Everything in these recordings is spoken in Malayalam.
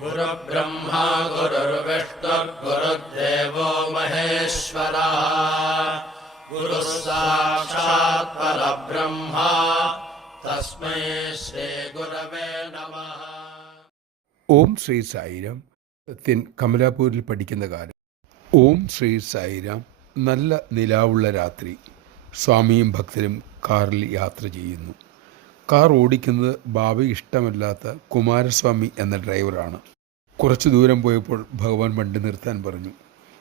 गुरुर्ब्रह्मा गुरुर्विष्णुर्गुरुर्देवो महेश्वरः गुरुः साक्षात् परब्रह्मा तस्मै श्रीगुरवे नमः ഓം ശ്രീ സായിരാം സത്യൻ കമലാപൂരിൽ പഠിക്കുന്ന കാലം ഓം ശ്രീ സായിരാം നല്ല നിലാവുള്ള രാത്രി സ്വാമിയും ഭക്തരും കാറിൽ യാത്ര ചെയ്യുന്നു കാർ ഓടിക്കുന്നത് ബാബ ഇഷ്ടമല്ലാത്ത കുമാരസ്വാമി എന്ന ഡ്രൈവറാണ്. കുറച്ചു ദൂരം പോയപ്പോൾ ഭഗവാൻ വണ്ടി നിർത്താൻ പറഞ്ഞു.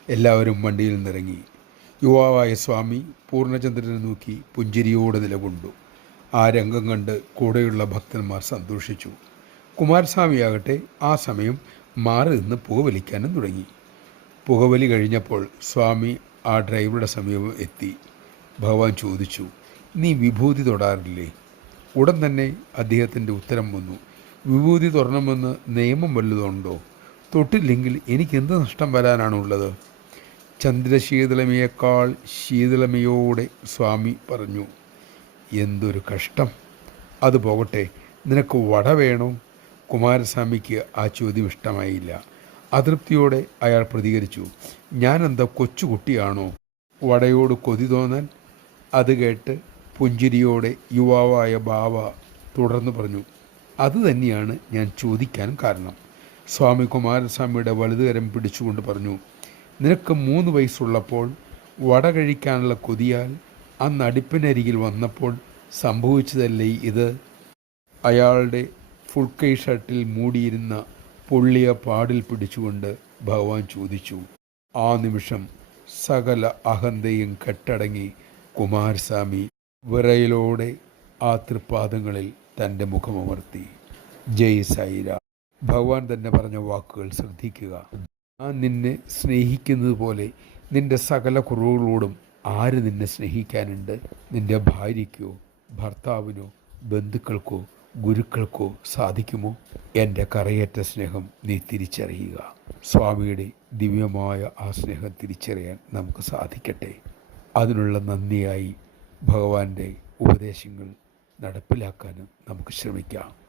എല്ലാവരും വണ്ടിയിൽ നിന്നിറങ്ങി. യുവാവായ സ്വാമി പൂർണചന്ദ്രനെ നോക്കി പുഞ്ചിരിയോടെ നിലകൊണ്ടു. ആ രംഗം കണ്ട് കൂടെയുള്ള ഭക്തന്മാർ സന്തോഷിച്ചു. കുമാരസ്വാമിയാകട്ടെ ആ സമയം മാറി നിന്ന് പുകവലിക്കാനും തുടങ്ങി. പുകവലി കഴിഞ്ഞപ്പോൾ സ്വാമി ആ ഡ്രൈവറുടെ സമീപം എത്തി. ഭഗവാൻ ചോദിച്ചു നീ വിഭൂതി തൊടാറില്ലേ? ഉടൻ തന്നെ അദ്ദേഹത്തിന്റെ ഉത്തരം വന്നു. വിഭൂതി തുറണമെന്ന് നിയമം വല്ലതുണ്ടോ തൊട്ടില്ലെങ്കിൽ എനിക്ക് എന്ത് നഷ്ടം വരാനാണുള്ളത്? ചന്ദ്രശീതളമയേക്കാൾ ശീതളമയോടെ സ്വാമി പറഞ്ഞു. എന്തൊരു കഷ്ടം. അത് പോകട്ടെ നിനക്ക് വട വേണോ? കുമാരസ്വാമിക്ക് ആ ചോദ്യം ഇഷ്ടമായില്ല. അതൃപ്തിയോടെ അയാൾ പ്രതികരിച്ചു. ഞാനെന്താ കൊച്ചുകുട്ടിയാണോ? വടയോട് കൊതി തോന്നാൻ? അത് കേട്ട് പുഞ്ചിരിയോടെ യുവാവായ ബാവ തുടർന്ന് പറഞ്ഞു അത് തന്നെയാണ് ഞാൻ ചോദിക്കാൻ കാരണം. സ്വാമി കുമാരസ്വാമിയുടെ വലുതുകരം പിടിച്ചുകൊണ്ട് പറഞ്ഞു നിനക്ക് മൂന്ന് വയസ്സുള്ളപ്പോൾ വട കഴിക്കാനുള്ള കൊതിയാൽ അന്ന് അടുപ്പിനരികിൽ വന്നപ്പോൾ സംഭവിച്ചതല്ലേ ഇത്? അയാളുടെ ഫുൾ കൈ ഷർട്ടിൽ മൂടിയിരുന്ന പൊള്ളിയ പാടിൽ പിടിച്ചുകൊണ്ട് ഭഗവാൻ ചോദിച്ചു ആ നിമിഷം സകല അഹന്തയും കെട്ടടങ്ങി കുമാരസ്വാമി വിറയലോടെ ആ തൃപ്പാദങ്ങളിൽ തന്റെ മുഖമമർത്തി. ജയ് സൈര ഭഗവാൻ തന്നെ പറഞ്ഞ വാക്കുകൾ ശ്രദ്ധിക്കുക. ഞാൻ നിന്നെ സ്നേഹിക്കുന്നത് പോലെ നിന്റെ സകല കുറവുകളോടും ആര് നിന്നെ സ്നേഹിക്കാനുണ്ട്? നിന്റെ ഭാര്യയ്ക്കോ ഭർത്താവിനോ ബന്ധുക്കൾക്കോ ഗുരുക്കൾക്കോ സാധിക്കുമോ? എന്റെ കറയേറ്റ സ്നേഹം നീ തിരിച്ചറിയുക. സ്വാമിയുടെ ദിവ്യമായ ആ സ്നേഹം തിരിച്ചറിയാൻ നമുക്ക് സാധിക്കട്ടെ. അതിനുള്ള നന്ദിയായി ഭഗവാന്റെ ഉപദേശങ്ങൾ നടപ്പിലാക്കാനും നമുക്ക് ശ്രമിക്കാം.